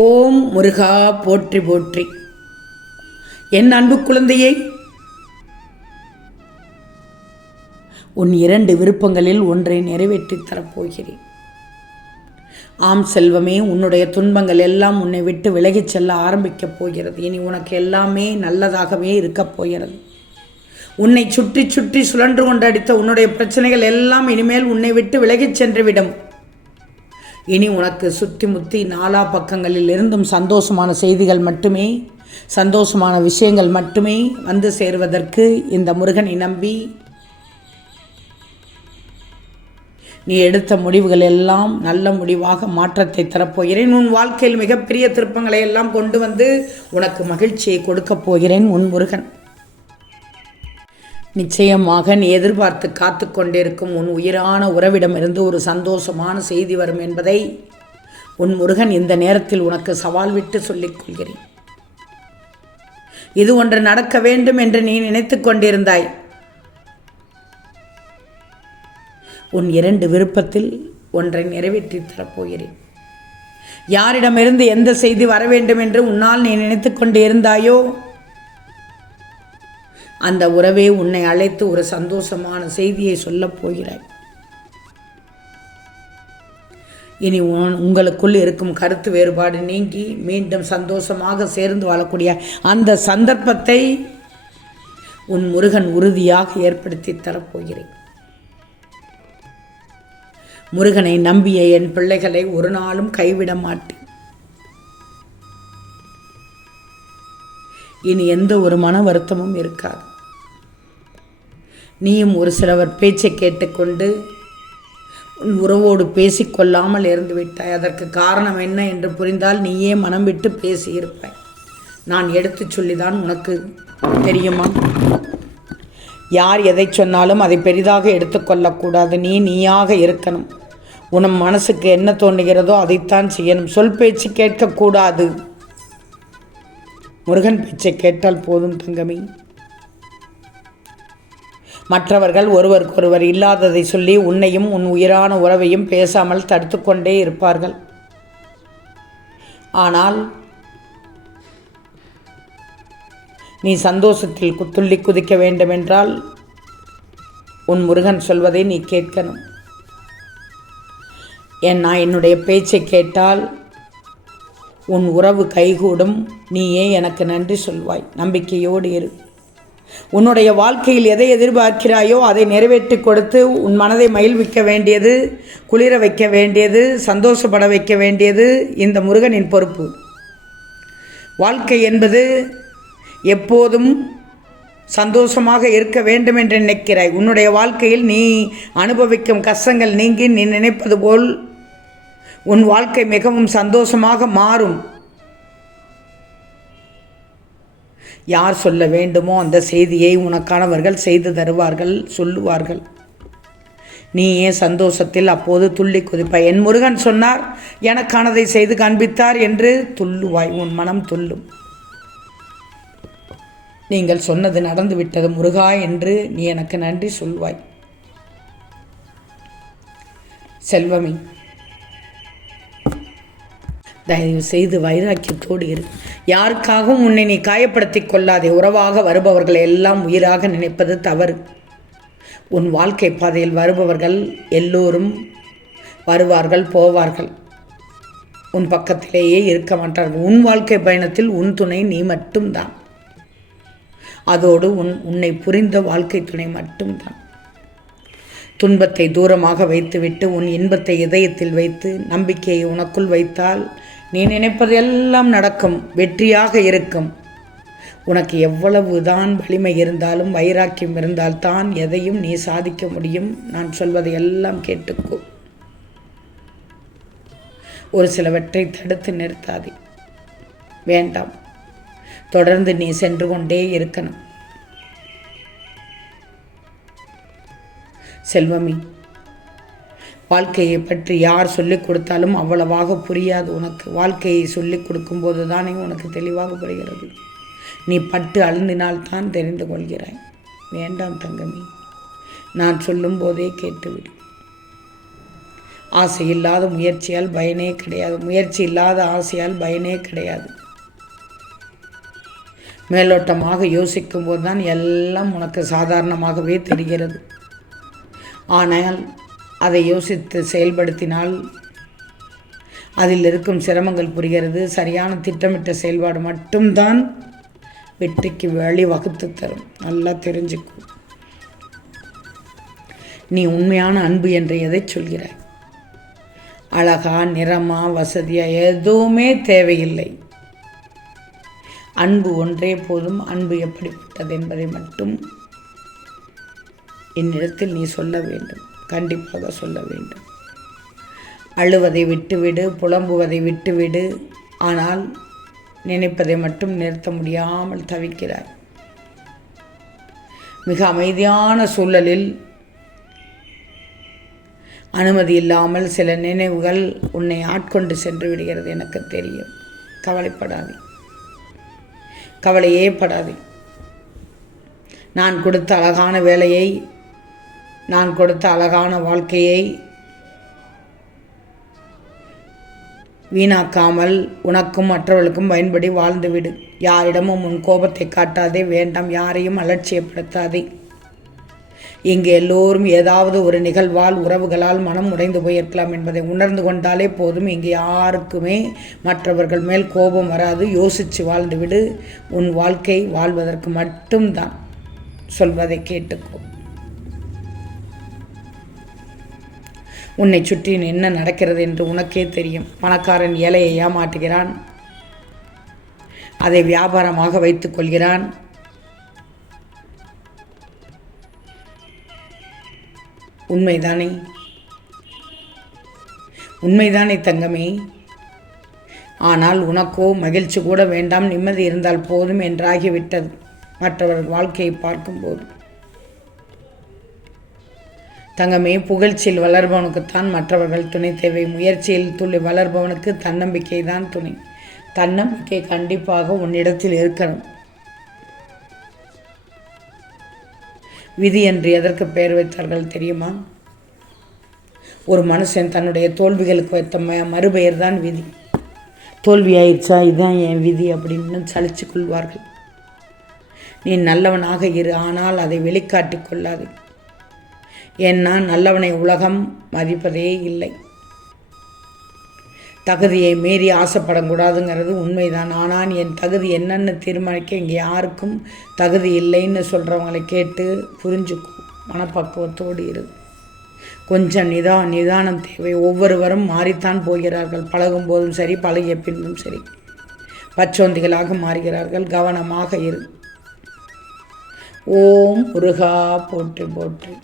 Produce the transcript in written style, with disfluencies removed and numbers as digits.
ஓம் முருகா போற்றி போற்றி. என் அன்பு குழந்தையே, உன் 2 விருப்பங்களில் ஒன்றை நிறைவேற்றித் தரப்போகிறேன். ஆம் செல்வமே, உன்னுடைய துன்பங்கள் எல்லாம் உன்னை விட்டு விலகிச் செல்ல ஆரம்பிக்கப் போகிறது. இனி உனக்கு எல்லாமே நல்லதாகவே இருக்கப் போகிறது. உன்னை சுற்றி சுற்றி சுழன்று கொண்டு அடித்த உன்னுடைய பிரச்சனைகள் எல்லாம் இனிமேல் உன்னை விட்டு விலகிச் சென்றுவிடும். இனி உனக்கு சுற்றி முற்றி 4 பக்கங்களில் இருந்தும் சந்தோஷமான செய்திகள் மட்டுமே, சந்தோஷமான விஷயங்கள் மட்டுமே வந்து சேருவதற்கு இந்த முருகனை நம்பி நீ எடுத்த முடிவுகள் எல்லாம் நல்ல முடிவாக மாற்றத்தை தரப்போகிறேன். உன் வாழ்க்கையில் மிகப்பெரிய திருப்பங்களை எல்லாம் கொண்டு வந்து உனக்கு மகிழ்ச்சியை கொடுக்கப் போகிறேன் உன் முருகன். நிச்சயமாக நீ எதிர்பார்த்து காத்து கொண்டிருக்கும் உன் உயிரான உறவிடமிருந்து ஒரு சந்தோஷமான செய்தி வரும் என்பதை உன் முருகன் இந்த நேரத்தில் உனக்கு சவால் விட்டு சொல்லிக் கொள்கிறேன். இது ஒன்று நடக்க வேண்டும் என்று நீ நினைத்து கொண்டிருந்தாய். உன் 2 விருப்பத்தில் ஒன்றை நிறைவேற்றி தரப்போகிறேன். யாரிடமிருந்து எந்த செய்தி வர வேண்டும் என்று உன்னால் நீ நினைத்து கொண்டு இருந்தாயோ, அந்த உறவே உன்னை அழைத்து ஒரு சந்தோஷமான செய்தியை சொல்லப் போகிறாய். இனி உங்களுக்குள் இருக்கும் கருத்து வேறுபாடு நீங்கி மீண்டும் சந்தோஷமாக சேர்ந்து வாழக்கூடிய அந்த சந்தர்ப்பத்தை உன் முருகன் உறுதியாக ஏற்படுத்தி தரப்போகிறேன். முருகனை நம்பிய என் பிள்ளைகளை ஒரு நாளும் கைவிட மாட்டேன். இனி எந்த ஒரு மன வருத்தமும் இருக்காது. நீயும் ஒரு சிலவர் பேச்சை கேட்டுக்கொண்டு உன் உறவோடு பேசிக்கொள்ளாமல் இருந்து விட்டாய். அதற்கு காரணம் என்ன என்று புரிந்தால் நீயே மனம் விட்டு பேசியிருப்பாய். நான் எடுத்து சொல்லிதான் உனக்கு தெரியுமா? யார் எதை சொன்னாலும் அதை பெரிதாக எடுத்துக்கொள்ளக்கூடாது. நீயாக இருக்கணும். உன் மனசுக்கு என்ன தோன்றுகிறதோ அதைத்தான் செய்யணும். சொல் பேச்சு கேட்கக்கூடாது. முருகன் பேச்சை கேட்டால் போதும் தங்கமே. மற்றவர்கள் ஒருவருக்கொருவர் இல்லாததை சொல்லி உன்னையும் உன் உயிரான உறவையும் பேசாமல் தடுத்து கொண்டே இருப்பார்கள். ஆனால் நீ சந்தோஷத்தில் துள்ளி குதிக்க வேண்டுமென்றால் உன் முருகன் சொல்வதை நீ கேட்கணும். நான் என்னுடைய பேச்சை கேட்டால் உன் உறவு கைகூடும். நீயே எனக்கு நன்றி சொல்வாய். நம்பிக்கையோடு இரு. உன்னுடைய வாழ்க்கையில் எதை எதிர்பார்க்கிறாயோ அதை நிறைவேற்றி கொடுத்து உன் மனதை மகிழ்விக்க வேண்டியது, குளிர வைக்க வேண்டியது, சந்தோஷப்பட வைக்க வேண்டியது இந்த முருகனின் பொறுப்பு. வாழ்க்கை என்பது எப்போதும் சந்தோஷமாக இருக்க வேண்டும் என்று நினைக்கிறாய். உன்னுடைய வாழ்க்கையில் நீ அனுபவிக்கும் கஷ்டங்கள் நீங்கி நீ நினைப்பது போல் உன் வாழ்க்கை மிகவும் சந்தோஷமாக மாறும். யார் சொல்ல வேண்டுமோ அந்த செய்தியை உனக்கானவர்கள் செய்து தருவார்கள், சொல்லுவார்கள். நீ ஏன் சந்தோஷத்தில் அப்போது துள்ளி குதிப்பாய். என் முருகன் சொன்னார், எனக்கானதை செய்து காண்பித்தார் என்று துள்ளுவாய். உன் மனம் துள்ளும். நீங்கள் சொன்னது நடந்து விட்டது முருகா என்று நீ எனக்கு நன்றி சொல்வாய். செல்வமே, தயவு செய்து வைராக்கியத்தோடு இரு. யாருக்காகவும் உன்னை நீ காயப்படுத்தி கொள்ளாதே. உறவாக வருபவர்களை எல்லாம் உயிராக நினைப்பது தவறு. உன் வாழ்க்கை பாதையில் வருபவர்கள் எல்லோரும் வருவார்கள், போவார்கள். உன் பக்கத்திலேயே இருக்க மாட்டார்கள். உன் வாழ்க்கை பயணத்தில் உன் துணை நீ மட்டும்தான். அதோடு உன்னை புரிந்த வாழ்க்கை துணை மட்டும்தான். துன்பத்தை தூரமாக வைத்துவிட்டு உன் இன்பத்தை இதயத்தில் வைத்து நம்பிக்கையை உனக்குள் வைத்தால் நீ நினைப்பது எல்லாம் நடக்கும், வெற்றியாக இருக்கும். உனக்கு எவ்வளவுதான் வலிமை இருந்தாலும் வைராக்கியம் இருந்தால்தான் எதையும் நீ சாதிக்க முடியும். நான் சொல்வதை எல்லாம் கேட்டுக்கோ. ஒரு சிலவற்றை தடுத்து நிறுத்தாதே. வேண்டாம், தொடர்ந்து நீ சென்று கொண்டே இருக்கணும். செல்வமே, வாழ்க்கையை பற்றி யார் சொல்லிக் கொடுத்தாலும் அவ்வளவாக புரியாது உனக்கு. வாழ்க்கையை சொல்லிக் கொடுக்கும்போது தானே உனக்கு தெளிவாக புரிகிறது. நீ பட்டு அழுந்தினால்தான் தெரிந்து கொள்கிறாய். வேண்டாம் தங்கமே, நான் சொல்லும் போதே கேட்டுவிடு. ஆசை இல்லாத முயற்சியால் பயனே கிடையாது. முயற்சி இல்லாத ஆசையால் பயனே கிடையாது. மேலோட்டமாக யோசிக்கும் போது தான் எல்லாம் உனக்கு சாதாரணமாகவே தெரிகிறது. ஆனால் அதை யோசித்து செயல்படுத்தினால் அதில் இருக்கும் சிரமங்கள் புரிகிறது. சரியான திட்டமிட்ட செயல்பாடு மட்டும்தான் வெற்றிக்கு வழி வகுத்து தரும். நல்லா தெரிஞ்சுக்கும். நீ உண்மையான அன்பு என்று எதை சொல்கிறாய்? அழகா, நிறமா, வசதியா எதுவுமே தேவையில்லை. அன்பு ஒன்றே போதும். அன்பு எப்படிப்பட்டது என்பதை மட்டும் என்னிடத்தில் நீ சொல்ல வேண்டும். கண்டிப்பாக சொல்ல வேண்டும். அழுவதை விட்டுவிடு, புலம்புவதை விட்டுவிடு. ஆனால் நினைப்பதை மட்டும் நிறுத்த முடியாமல் தவிக்கிறாய். மிக அமைதியான சூழலில் அனுமதி இல்லாமல் சில நினைவுகள் உன்னை ஆட்கொண்டு சென்று விடுகிறது. எனக்கு தெரியும். கவலைப்படாதே, கவலையே படாதே. நான் கொடுத்த அழகான வேலையை, நான் கொடுத்த அழகான வாழ்க்கையை வீணாக்காமல் உனக்கும் மற்றவர்களுக்கும் பயன்படி வாழ்ந்துவிடு. யாரிடமும் உன் கோபத்தை காட்டாதே. வேண்டாம், யாரையும் அலட்சியப்படுத்தாதே. இங்கு எல்லோரும் ஏதாவது ஒரு நிகழ்வால், உறவுகளால் மனம் உடைந்து போயிருக்கலாம் என்பதை உணர்ந்து கொண்டாலே போதும். இங்கு யாருக்குமே மற்றவர்கள் மேல் கோபம் வராது. யோசித்து வாழ்ந்துவிடு. உன் வாழ்க்கை வாழ்வதற்கு மட்டும்தான். சொல்வதை கேட்டுக்கோ. உன்னை சுற்றி என்ன நடக்கிறது என்று உனக்கே தெரியும். பணக்காரன் ஏழையை ஏமாற்றுகிறான், அதை வியாபாரமாக வைத்துக் கொள்கிறான். உண்மைதானே? உண்மைதானே தங்கமே? ஆனால் உனக்கோ மகிழ்ச்சி கூட வேண்டாம், நிம்மதி இருந்தால் போதும் என்றாகிவிட்டது. மற்றவர்கள் வாழ்க்கையை பார்க்கும்போது தங்கமே, புகழ்ச்சியில் வளர்பவனுக்குத்தான் மற்றவர்கள் துணை தேவை. முயற்சியில் துளி வளர்பவனுக்கு தன்னம்பிக்கை தான் துணை. தன்னம்பிக்கை கண்டிப்பாக உன்னிடத்தில் இருக்கணும். விதி என்று எதற்கு பெயர் வைத்தார்கள் தெரியுமா? ஒரு மனுஷன் தன்னுடைய தோல்விகளுக்கு வைத்த மறுபெயர் தான் விதி. தோல்வி ஆயிடுச்சா, இதுதான் என் விதி அப்படின்னு சலிச்சு கொள்வார்கள். நீ நல்லவனாக இரு, ஆனால் அதை வெளிக்காட்டிக் கொள்ளாது. ஏன்னா நல்லவனை உலகம் மதிப்பதே இல்லை. தகுதியை மீறி ஆசைப்படக்கூடாதுங்கிறது உண்மைதான். ஆனால் என் தகுதி என்னன்னு தீர்மானிக்க இங்கே யாருக்கும் தகுதி இல்லைன்னு சொல்கிறவங்களை கேட்டு புரிஞ்சுக்கும். மனப்பக்குவத்தோடு இரு. கொஞ்சம் நிதானம் தேவை. ஒவ்வொருவரும் மாறித்தான் போகிறார்கள். பழகும் போதும் சரி, பழகிய பின்பும் சரி, பச்சோந்திகளாக மாறுகிறார்கள். கவனமாக இரு. ஓம் முருகா போற்றி போற்றி.